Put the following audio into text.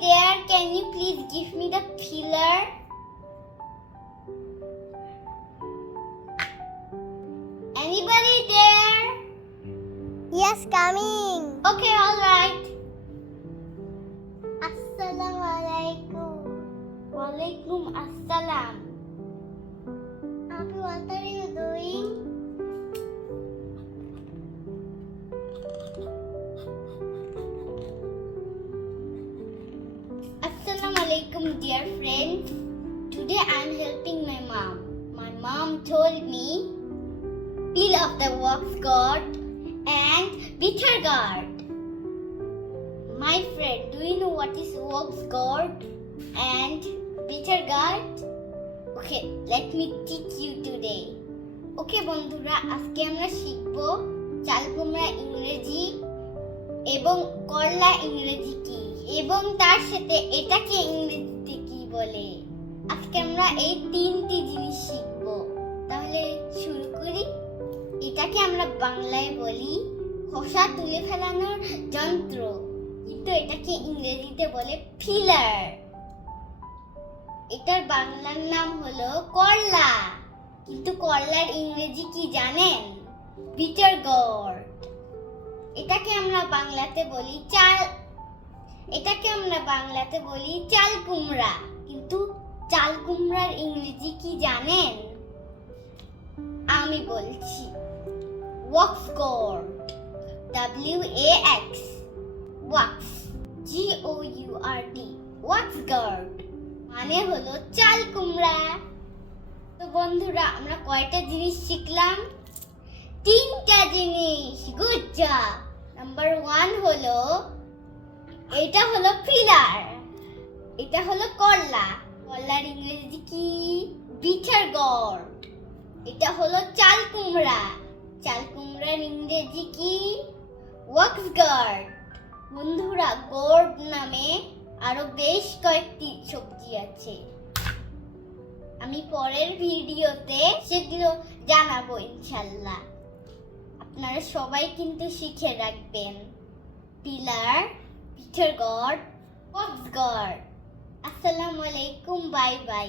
there, can you please give me the pillar? Anybody there? Yes, coming. Okay, all right. Assalamualaikum. Walaikum assalam. Abi, what are you doing? Assalamu alaikum, dear friends. Today I am helping my mom. My mom told me peel off the wax guard and bitter guard. My friend, do you know what is wax guard and bitter guard? Okay, let me teach you today. Okay বন্ধুরা, আজকে আমরা শিখব চাল কুমড়া ইংরেজি এবং করলা ইংরেজি কি এবং তার সাথে এটাকে ইংরেজিতে কি বলে। আজকে আমরা এই তিনটি জিনিস শিখব। তাহলে শুরু করি। এটাকে আমরা বাংলায় বলি খোসা তুলে ফেলানোর যন্ত্র, কিন্তু এটাকে ইংরেজিতে বলে পিলার। এটার বাংলার নাম হলো করলা, কিন্তু করলার ইংরেজি কি জানেন? Bitter gourd. এটাকে আমরা বাংলাতে বলি চাল কুমড়া, কিন্তু চাল কুমড়ার ইংরেজি কি জানেন? আমি বলছি wax gourd, WAX, wax, GOURD, wax gourd মানে হলো চাল কুমড়া। তো বন্ধুরা, আমরা কয়টা জিনিস শিখলাম? তিনটা জিনিস। Good job. নাম্বার 1 হলো এটা হলো পিলার, এটা হলো করলা, করলার ইংরেজি কি? Bitter gourd. এটা হলো চাল কুমড়া, চাল কুমড়ার ইংরেজি কি? Wax guard. বন্ধুরা, গোর্ড নামে আরো বেশ কয়েকটি সবজি আছে, আমি পরের ভিডিওতে সেগুলো জানাবো ইনশাল্লাহ। আপনারা সবাই কিন্তু শিখে রাখবেন pillar, bitter gourd, wax gourd. আসসালামু আলাইকুম, বাই বাই।